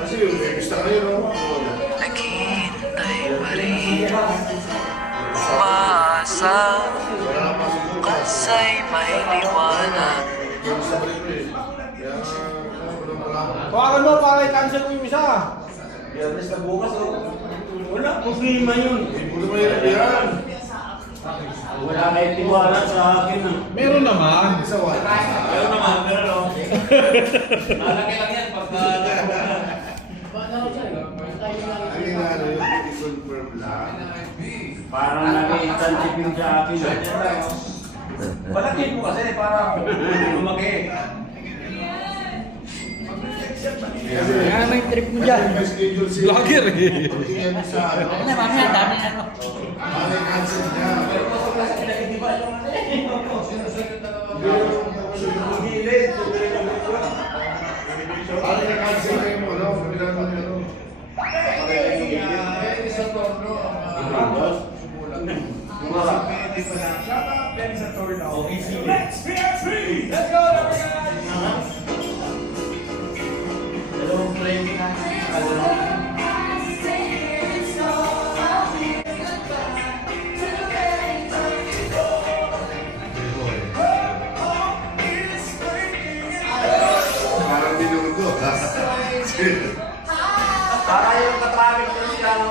Kasi yung bibis na kayo, no? Naghihintay pa rin. Umaasa kasa'y may liwanag. Tawagan mo para i-cancel mo yung isa. Biyernes na bukas, oh. Wala, problema yun. Hindi mo naman yan. Wala kayo tiwala sa akin, ah. Meron naman. Isa wala. Meron naman, pero no. Malaki lang yan pagka... Ang inaano yun, i-confirm lang. Parang nag-i-transipin sa akin. Palakin mo kasi para lumaki. Yan may trip mo dyan. May schedule si... Vlogger eh. Tingnan sa ano. Ano, mamaya dami ano. Ano yung cancel niya? Ano yung cancel kayo mo, no? Kabilang mo niya, no? Dalawang frame na. Parang binundo. Para yung katraffic ko siya, no?